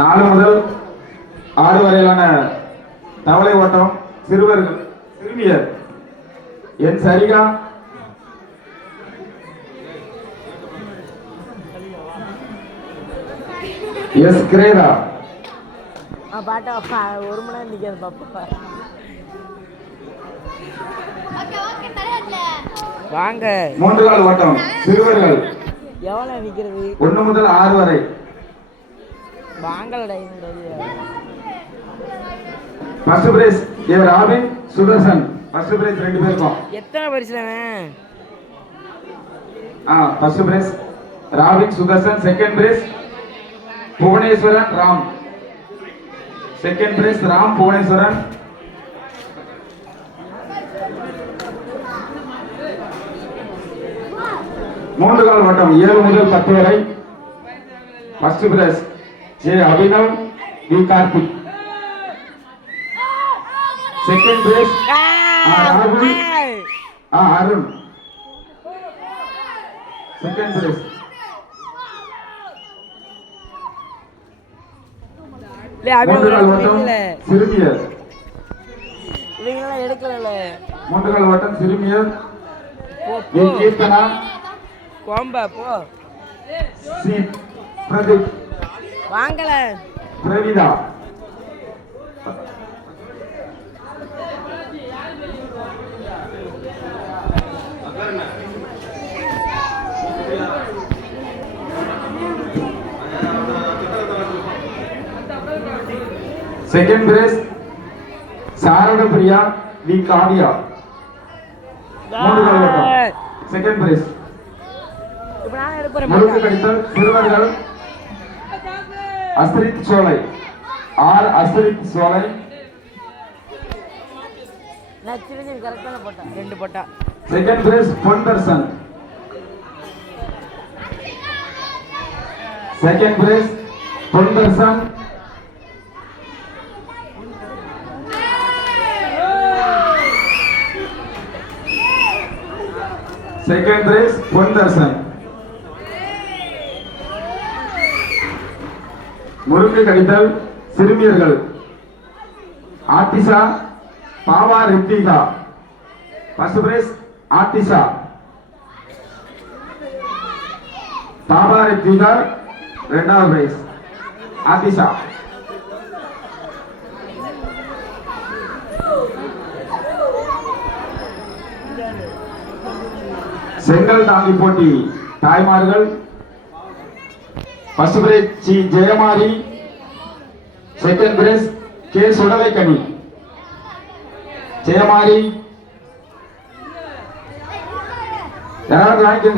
நாலு முதல் 6 வரையிலான தவளை ஓட்டம் சிறுவர்கள் சிறுமியர் என் சரிகா எஸ் கிரேதா பாட்டா 1 மணி நேரம் நிற்காது பாப்பா. வாங்க 3 கால் ஓட்டம் சிறுவர்கள் எவ்வளோ நிற்கிறது 1 முதல் 6 வரை. வாங்கலடா first prize A Robin Sudharsan. First prize 2 பேருக்கும். எத்தனை பரிசுலண்ணே? First prize Robin Sudharsan. Second prize Bhuvaneswaran Ram. Second prize Ram Bhuvaneswaran. மூன்று கால் ஓட்டம் 7 முதல் 10 வரை. First prize J Abhinav V Karthik. Second prize Arun. Second prize சிறுமியர். இவங்கெல்லாம் எடுக்கல. 3 கால் ஓட்டம் சிறுமியர் கீர்த்தனா கோம்பா போ. சி பிரதீப் வாங்கல Pravitha. Second prize Sarada Priya V Kavya. 3 கால் ஓட்டம் செகண்ட் பிரைஸ். முழுக்க கடித்தல் சிறுவர்கள் அஸ்ரித் சோலை ஆர் அஸ்ரித் சோலை. கரெக்டான போட்டா 2 போட்டா. Second prize Pondharsan. Second prize Pondharsan. Second prize Pondharsan. முறுக்கு கடித்தல் சிறுமியர்கள் ஆத்திஷா பாவா ரித்திகா. First prize Aathisha. பாவா ரித்திகா. இரண்டாவது பிரைஸ் ஆத்திஷா. செங்கல் தாங்கி போட்டி தாய்மார்கள். First prize C Jeyamari. Second prize K Sudalaikani. Jeyamari யாராவது வாங்கிக்கோங்க.